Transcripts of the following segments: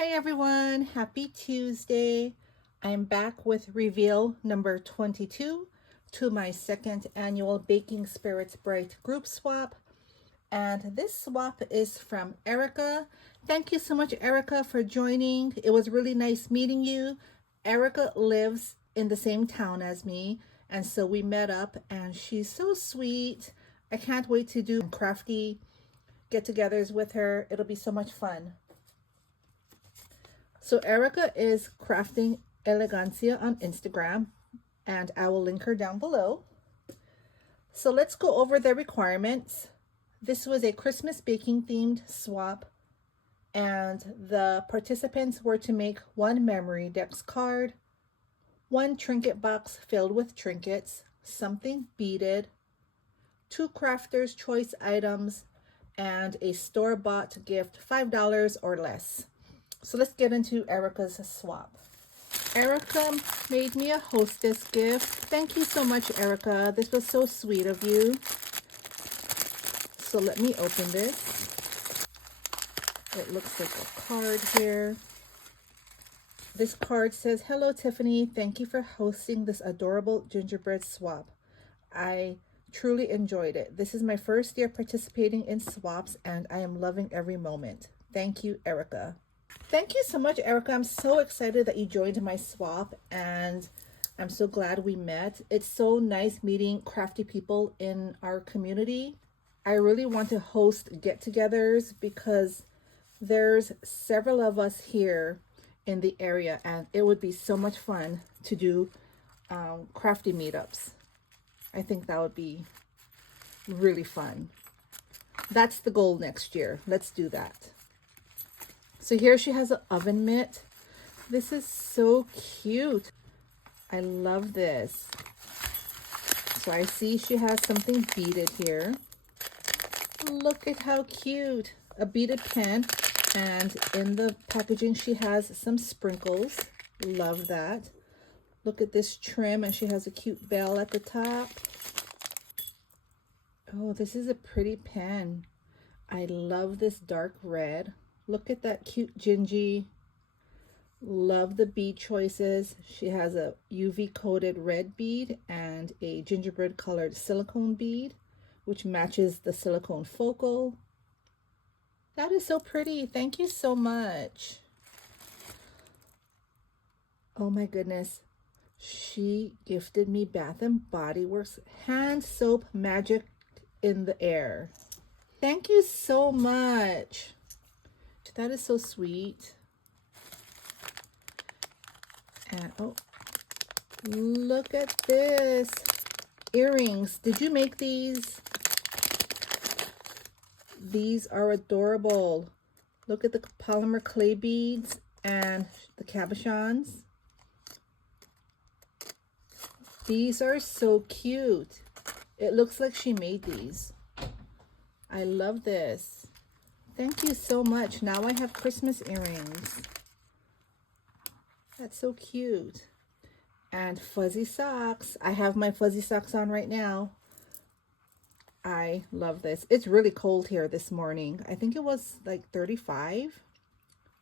Hey everyone, happy Tuesday. I'm back with reveal number 22 to my second annual Baking Spirits Bright group swap. And this swap is from Erika. Thank you so much, Erika, for joining. It was really nice meeting you. Erika lives in the same town as me, and so we met up, and she's so sweet. I can't wait to do Crafty get-togethers with her. It'll be so much fun. So Erika is Crafting Elegancia on Instagram, and I will link her down below. So let's go over the requirements. This was a Christmas baking themed swap, and the participants were to make one memory Dex card, one trinket box filled with trinkets, something beaded, 2 crafter's choice items, and a store-bought gift, $5 or less. So let's get into Erika's swap. Erika made me a hostess gift. Thank you so much, Erika. This was so sweet of you. So let me open this. It looks like a card here. This card says, "Hello, Tiffany. Thank you for hosting this adorable gingerbread swap. I truly enjoyed it. This is my first year participating in swaps, and I am loving every moment. Thank you, Erika." Thank you so much, Erika. I'm so excited that you joined my swap, and I'm so glad we met. It's so nice meeting crafty people in our community. I really want to host get-togethers because there's several of us here in the area, and it would be so much fun to do crafty meetups. I think that would be really fun. That's the goal next year. Let's do that. So here she has an oven mitt. This is so cute. I love this. So I see she has something beaded here. Look at how cute. A beaded pen. And in the packaging, she has some sprinkles. Love that. Look at this trim, and she has a cute bell at the top. Oh, this is a pretty pen. I love this dark red. Look at that cute gingy. Love the bead choices. She has a UV coated red bead and a gingerbread colored silicone bead, which matches the silicone focal. That is so pretty. Thank you so much. Oh my goodness. She gifted me Bath and Body Works hand soap magic in the air. Thank you so much. That is so sweet. And oh, look at this. Earrings. Did you make these? These are adorable. Look at the polymer clay beads and the cabochons. These are so cute. It looks like she made these. I love this. Thank you so much. Now I have Christmas earrings. That's so cute. And fuzzy socks. I have my fuzzy socks on right now. I love this. It's really cold here this morning. I think it was like 35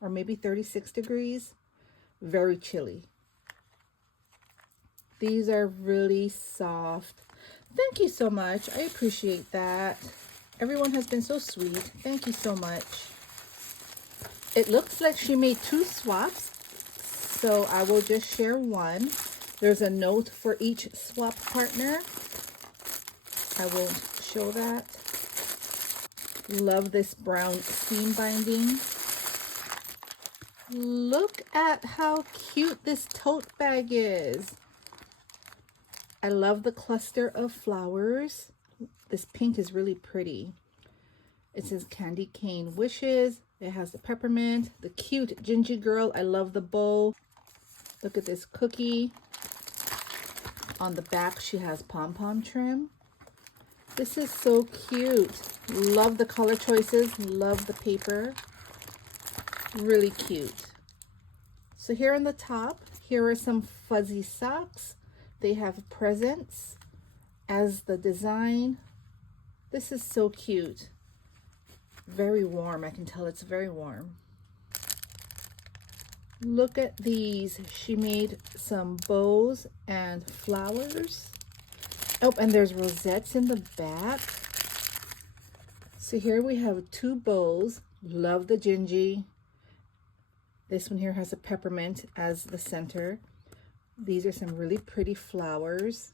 or maybe 36 degrees. Very chilly. These are really soft. Thank you so much. I appreciate that. Everyone has been so sweet. Thank you so much. It looks like she made 2 swaps, so I will just share one. There's a note for each swap partner. I won't show that. Love this brown seam binding. Look at how cute this tote bag is. I love the cluster of flowers. This pink is really pretty. It says Candy Cane Wishes. It has the peppermint, the cute Gingy Girl. I love the bow. Look at this cookie. On the back, she has pom-pom trim. This is so cute. Love the color choices. Love the paper. Really cute. So here on the top, here are some fuzzy socks. They have presents as the design. This is so cute. Very warm. I can tell it's very warm. Look at these. She made some bows and flowers. Oh, and there's rosettes in the back. So here we have 2 bows. Love the gingy. This one here has a peppermint as the center. These are some really pretty flowers.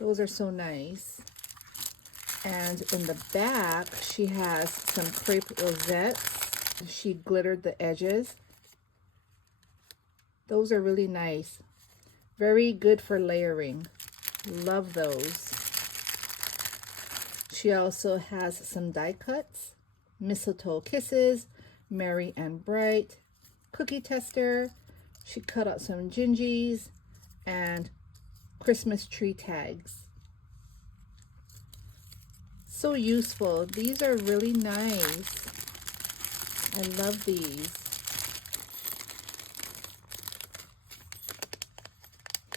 Those are so nice. And in the back, she has some crepe rosettes. She glittered the edges. Those are really nice. Very good for layering. Love those. She also has some die cuts, mistletoe kisses, merry and bright, cookie tester. She cut out some gingies and Christmas tree tags. So useful. These are really nice. I love these.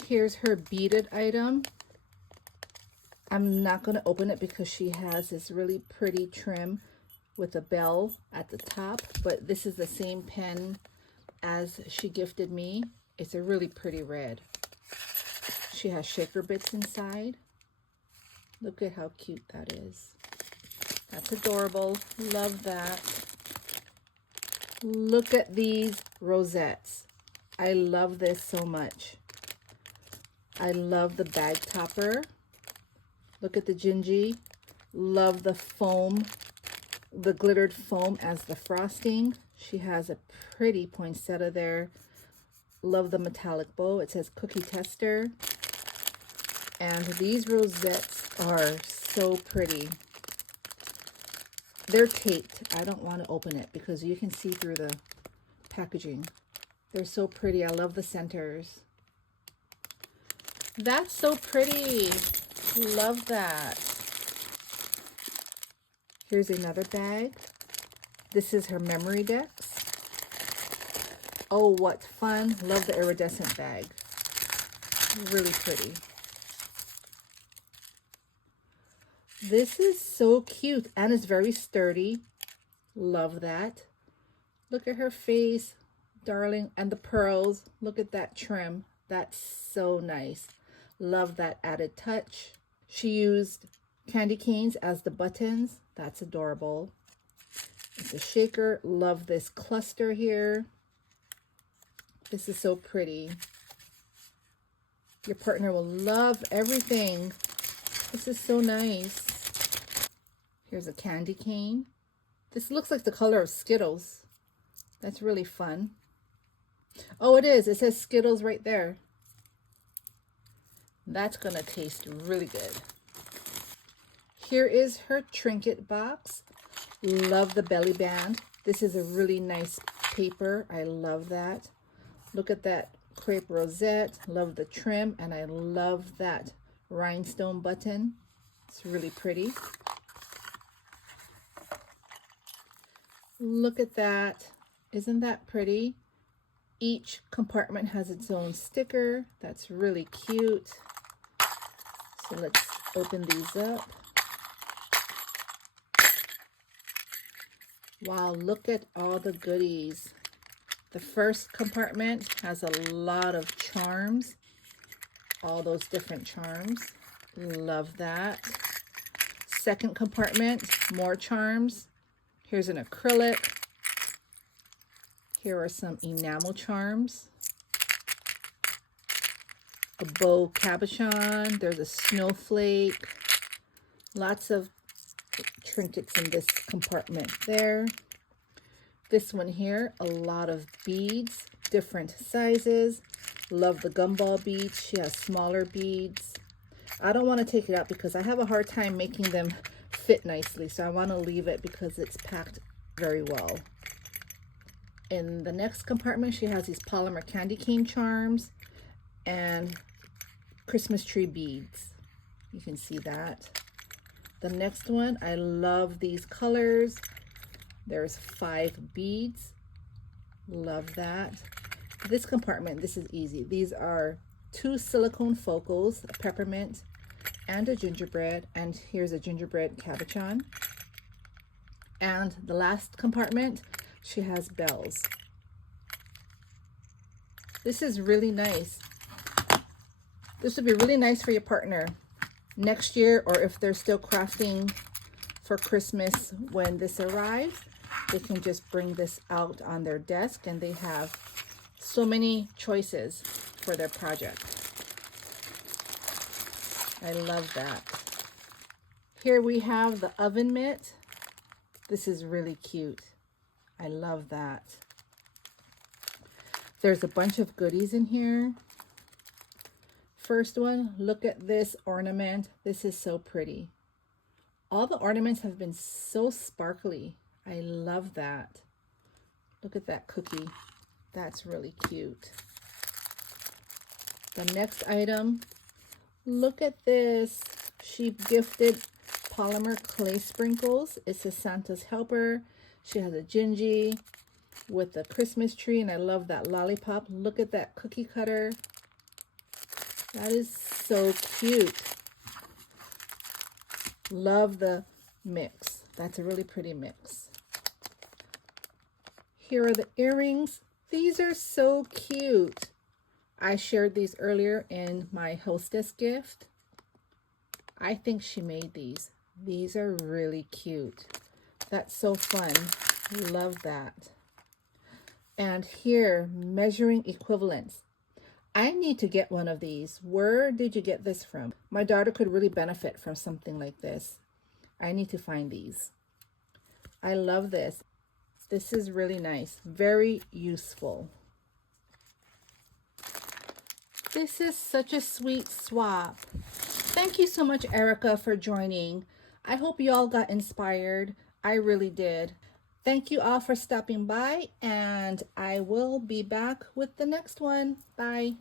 Here's her beaded item. I'm not going to open it because she has this really pretty trim with a bell at the top, but this is the same pen as she gifted me. It's a really pretty red. She has shaker bits inside. Look at how cute that is. That's adorable. Love that. Look at these rosettes. I love this so much. I love the bag topper. Look at the gingy. Love the foam, the glittered foam as the frosting. She has a pretty poinsettia there. Love the metallic bow. It says cookie tester. And these rosettes are so pretty. They're taped. I don't want to open it because you can see through the packaging. They're so pretty. I love the centers. That's so pretty. Love that. Here's another bag. This is her memory decks. Oh, what fun. Love the iridescent bag. Really pretty. This is so cute and it's very sturdy. Love that. Look at her face, darling, and the pearls. Look at that trim. That's so nice. Love that added touch. She used candy canes as the buttons. That's adorable. It's a shaker. Love this cluster here. This is so pretty. Your partner will love everything. This is so nice. Here's a candy cane. This looks like the color of Skittles. That's really fun. Oh, it is. It says Skittles right there. That's gonna taste really good. Here is her trinket box. Love the belly band. This is a really nice paper. I love that. Look at that crepe rosette. Love the trim, and I love that rhinestone button. It's really pretty. Look at that. Isn't that pretty? Each compartment has its own sticker. That's really cute. So let's open these up. Wow, look at all the goodies. The first compartment has a lot of charms. All those different charms. Love that. Second compartment, more charms. Here's an acrylic. Here are some enamel charms. A bow cabochon. There's a snowflake. Lots of trinkets in this compartment there. This one here, a lot of beads, different sizes. Love the gumball beads. She has smaller beads. I don't want to take it out because I have a hard time making them fit nicely. So I want to leave it because it's packed very well. In the next compartment, she has these polymer candy cane charms and Christmas tree beads. You can see that. The next one, I love these colors. There's 5 beads. Love that. This compartment, this is easy. These are 2 silicone focals, a peppermint and a gingerbread. And here's a gingerbread cabochon. And the last compartment, she has bells. This is really nice. This would be really nice for your partner next year, or if they're still crafting for Christmas when this arrives, they can just bring this out on their desk and they have so many choices for their project. I love that. Here we have the oven mitt. This is really cute. I love that. There's a bunch of goodies in here. First one, look at this ornament. This is so pretty. All the ornaments have been so sparkly. I love that. Look at that cookie. That's really cute. The next item, look at this. She gifted polymer clay sprinkles. It's a Santa's helper. She has a gingy with the Christmas tree, and I love that lollipop. Look at that cookie cutter. That is so cute. Love the mix. That's a really pretty mix. Here are the earrings. These are so cute. I shared these earlier in my hostess gift. I think she made these. These are really cute. That's so fun. Love that. And here, measuring equivalents. I need to get one of these. Where did you get this from? My daughter could really benefit from something like this. I need to find these. I love this. This is really nice. Very useful. This is such a sweet swap. Thank you so much, Erika, for joining. I hope you all got inspired. I really did. Thank you all for stopping by, and I will be back with the next one. Bye.